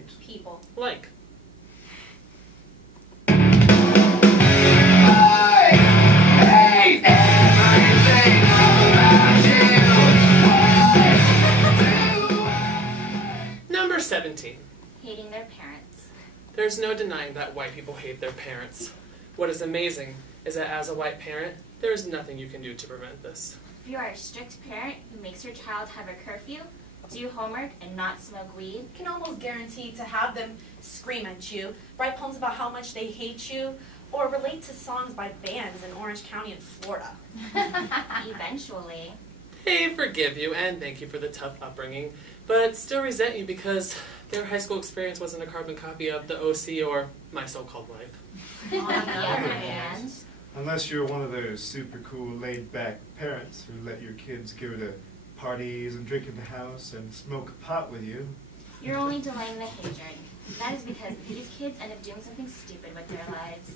white people. Like. Number 17. Hating their parents. There's no denying that white people hate their parents. What is amazing is that as a white parent, there is nothing you can do to prevent this. If you are a strict parent who makes your child have a curfew, do homework, and not smoke weed, You can almost guarantee to have them scream at you, write poems about how much they hate you, or relate to songs by bands in Orange County in Florida. eventually. They forgive you and thank you for the tough upbringing, but still resent you because their high school experience wasn't a carbon copy of the OC or my so-called life. On the other hand, Unless you're one of those super cool, laid-back parents who let your kids go to parties and drink in the house and smoke pot with you. you're only delaying the hatred. That is because these kids end up doing something stupid with their lives.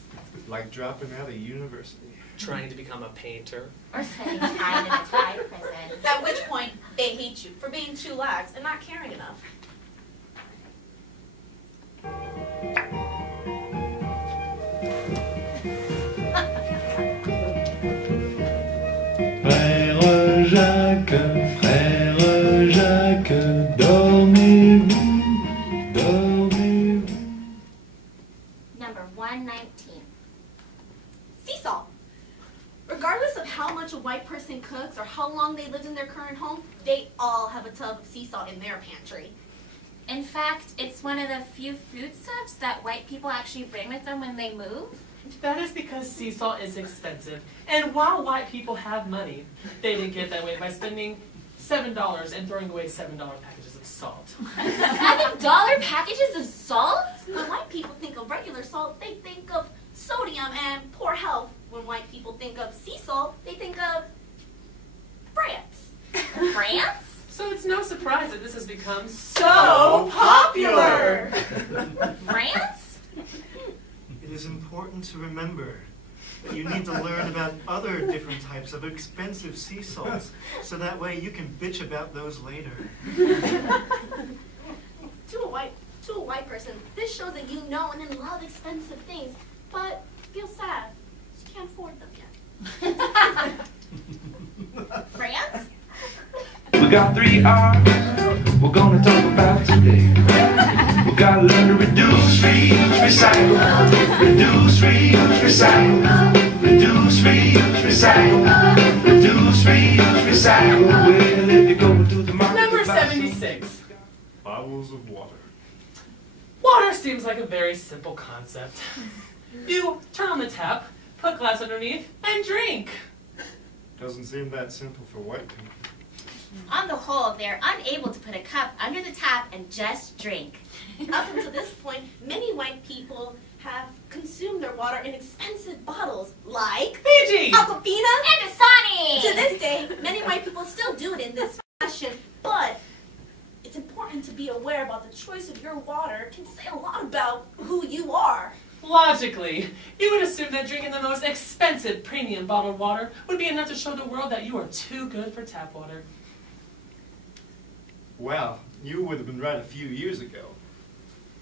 Like dropping out of university. Trying to become a painter. Or spending time in a Thai prison. At which point, they hate you for being too lax and not caring enough. Frère Jacques, dormez-vous, dormez-vous. Number 119. Sea salt. Regardless of how much a white person cooks or how long they lived in their current home, they all have a tub of sea salt in their pantry. In fact, it's one of the few foodstuffs that white people actually bring with them when they move. That is because sea salt is expensive. And while white people have money, they didn't get that way by spending $7 and throwing away $7 packages of salt. $7 packages of salt? When white people think of regular salt, they think of sodium and poor health. When white people think of sea salt, they think of France. France? So it's no surprise that this has become So popular! France? It is important to remember that you need to learn about other different types of expensive sea salts, so that way you can bitch about those later. To a white person, this shows that you know and then love expensive things, but feel sad. You can't afford them yet. France? We got 3 R's we're gonna talk about today. We gotta learn to reduce, reuse, recycle. Reduce, reuse, recycle. Reduce, reuse, recycle. Reduce, reuse, recycle. Well, if you go to the market. Number 76. Bottles of water. Water seems like a very simple concept. You turn on the tap, put glass underneath, and drink. Doesn't seem that simple for white people. On the whole, they're unable to put a cup under the tap and just drink. Up until this point, many white people have consumed their water in expensive bottles, like Fiji! Aquafina And Dasani! To this day, many white people still do it in this fashion, but it's important to be aware about the choice of your water can say a lot about who you are. Logically, you would assume that drinking the most expensive premium bottled water would be enough to show the world that you are too good for tap water. Well, you would have been right a few years ago.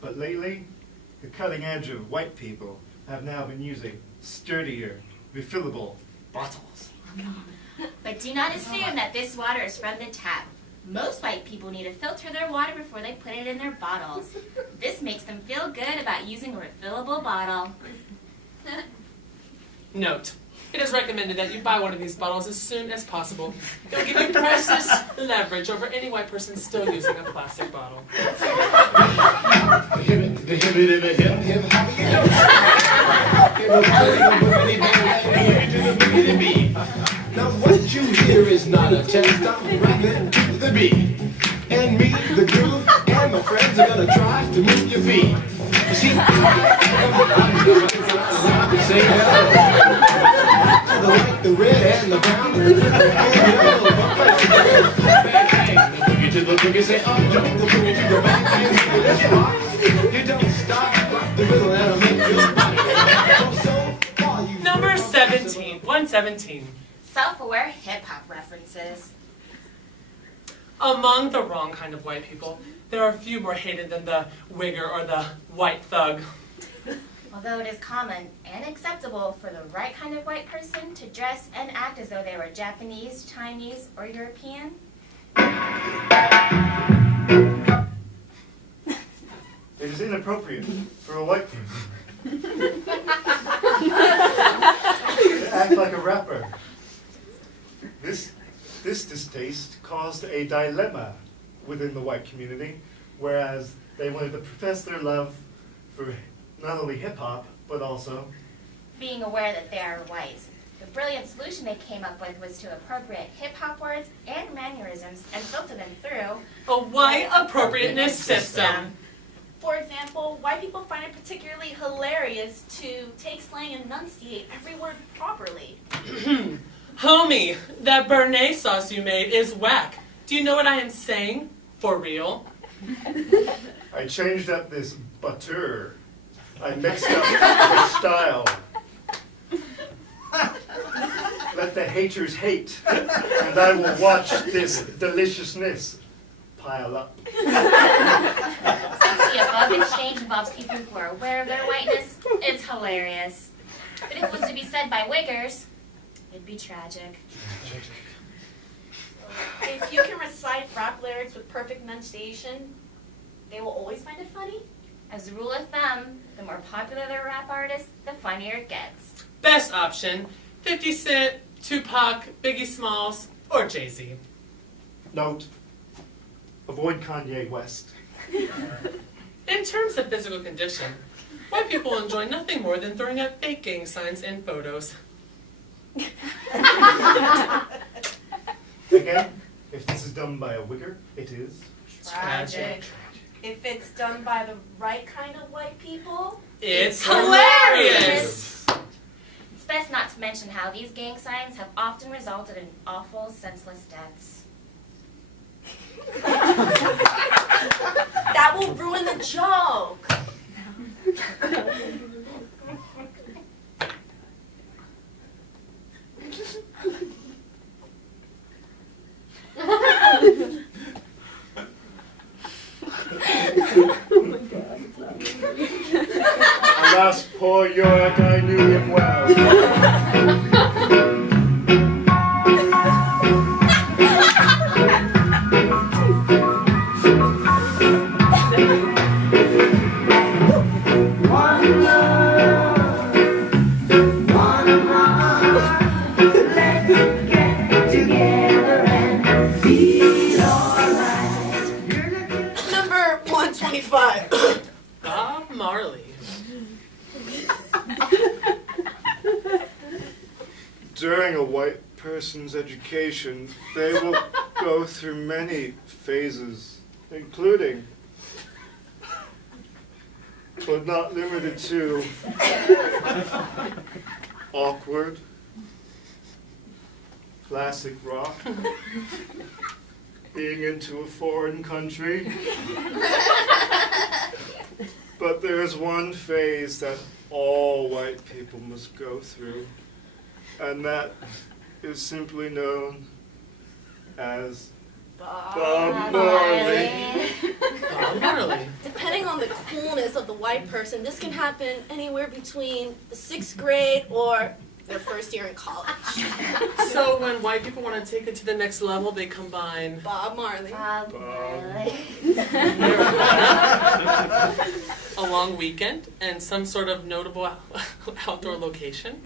But lately, the cutting edge of white people have now been using sturdier, refillable bottles. But do not assume that this water is from the tap. Most white people need to filter their water before they put it in their bottles. This makes them feel good about using a refillable bottle. Note, it is recommended that you buy one of these bottles as soon as possible. It will give you precious leverage over any white person still using a plastic bottle. Now what you hear is not a test, I'm rapping the beat. And me, the groove, and my friends are gonna try to move your feet. You see, say hello to the white, the red, and the brown, and the yellow, bang, bang. The boogie to the boogie, say up, jump the boogie to the bang, bang, let's rock. You don't stop, rock the rhythm, and I'll make your body. Number 17, 117. Self-aware hip-hop references. Among the wrong kind of white people, there are few more hated than the wigger or the white thug. Although it is common and acceptable for the right kind of white person to dress and act as though they were Japanese, Chinese, or European. It is inappropriate for a white person to act like a rapper. This distaste caused a dilemma within the white community, whereas they wanted to profess their love for not only hip-hop, but also being aware that they are white. The brilliant solution they came up with was to appropriate hip-hop words and mannerisms and filter them through a white appropriateness system. For example, white people find it particularly hilarious to take slang and enunciate every word properly. Homie, that béarnaise sauce you made is whack. Do you know what I am saying? For real? I changed up this butter. I mixed up the style. Let the haters hate, and I will watch this deliciousness pile up. Since the above exchange involves people who are aware of their whiteness, it's hilarious. But if it was to be said by wiggers, it'd be tragic. If you can recite rap lyrics with perfect enunciation, they will always find it funny. As a rule of thumb, the more popular the rap artist, the funnier it gets. Best option, 50 Cent, Tupac, Biggie Smalls, or Jay-Z. Note, avoid Kanye West. In terms of physical condition, white people enjoy nothing more than throwing up fake gang signs in photos. Again, if this is done by a wigger, it is Tragic. If it's done by the right kind of white people, It's hilarious! It's best not to mention how these gang signs have often resulted in awful, senseless deaths. that will ruin the joke. Alas, poor York, I knew him well. Number 125. Bob Marley. During a white person's education, they will go through many phases, including, but not limited to, awkward, classic rock, being into a foreign country. But there is one phase that all white people must go through, and that is simply known as Bob Marley. Bob Marley. Depending on the coolness of the white person, this can happen anywhere between the 6th grade or their first year in college. So when white people want to take it to the next level, they combine Bob Marley. Bob Marley. a long weekend and some sort of notable outdoor location.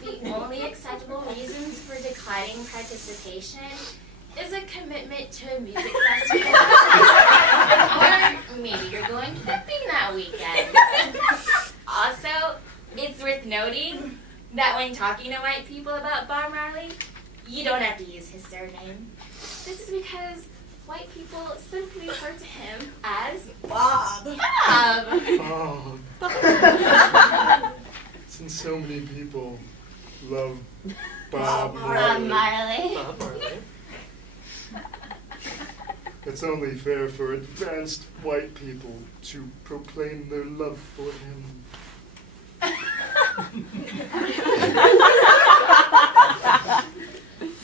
The only acceptable reasons for declining participation is a commitment to a music festival. Or maybe you're going camping that weekend. Also, it's worth noting that when talking to white people about Bob Marley, you don't have to use his surname. This is because white people simply refer to him as Bob. Bob. Since so many people love Bob Bob Marley, Marley. Bob Marley. it's only fair for advanced white people to proclaim their love for him.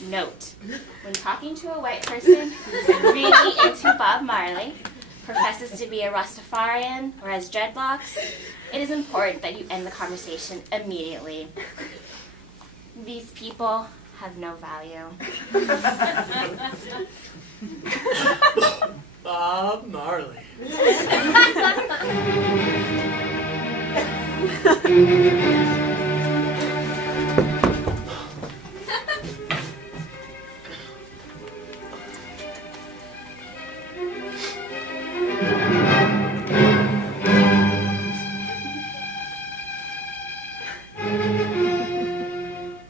Note, when talking to a white person who's really into Bob Marley, professes to be a Rastafarian or has dreadlocks, it is important that you end the conversation immediately. These people have no value. Bob Marley.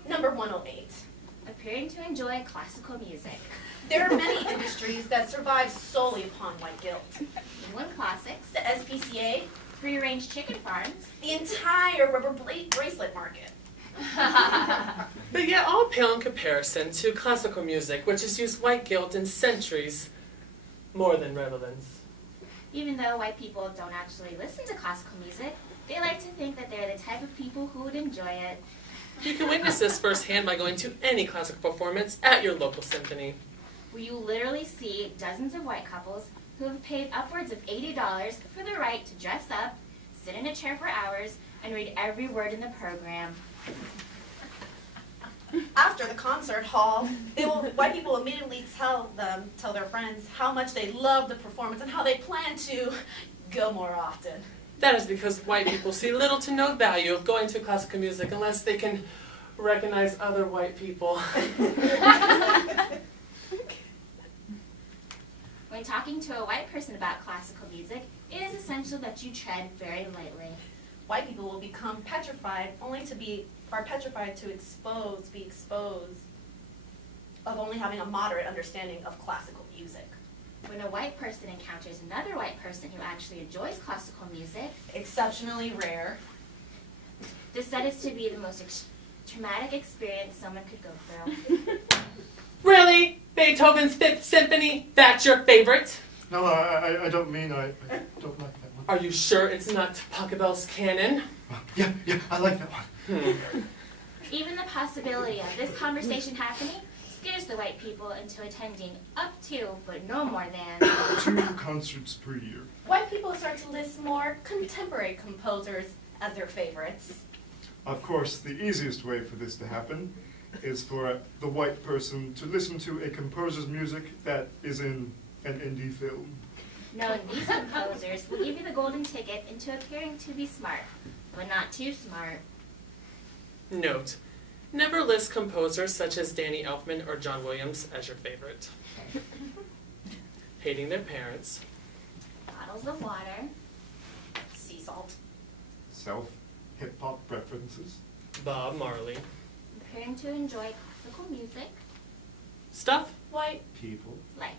Number 108. Appearing to enjoy classical music. There are many industries that survive solely upon white guilt. England Classics, The SPCA, free-range chicken farms. the entire rubber bracelet market. But yet all pale in comparison to classical music, which has used white guilt in centuries more than relevance. Even though white people don't actually listen to classical music, they like to think that they're the type of people who would enjoy it. You can witness this firsthand by going to any classical performance at your local symphony. Where you literally see dozens of white couples who have paid upwards of $80 for the right to dress up, sit in a chair for hours, and read every word in the program. After the concert hall, white people immediately tell their friends how much they love the performance and how they plan to go more often. That is because white people see little to no value of going to classical music unless they can recognize other white people. When talking to a white person about classical music, it is essential that you tread very lightly. White people will become petrified be exposed of only having a moderate understanding of classical music. When a white person encounters another white person who actually enjoys classical music, Exceptionally rare. this is to be the most traumatic experience someone could go through. Really? Beethoven's Fifth Symphony? That's your favorite? No, I don't mean I don't like that one. Are you sure it's not Pachelbel's canon? Yeah, I like that one. Even the possibility of this conversation happening scares the white people into attending up to, but no more than, 2 concerts per year. White people start to list more contemporary composers as their favorites. Of course, the easiest way for this to happen is for the white person to listen to a composer's music that is in an indie film. knowing these composers will give you the golden ticket into appearing to be smart, but not too smart. Note: never list composers such as Danny Elfman or John Williams as your favorite. Hating their parents. Bottles of water. Sea salt. Hip-hop preferences. Bob Marley. Appearing to enjoy classical music. Stuff. White. People. Like.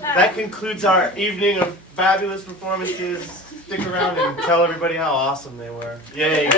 That concludes our evening of fabulous performances. Stick around and tell everybody how awesome they were. Yay.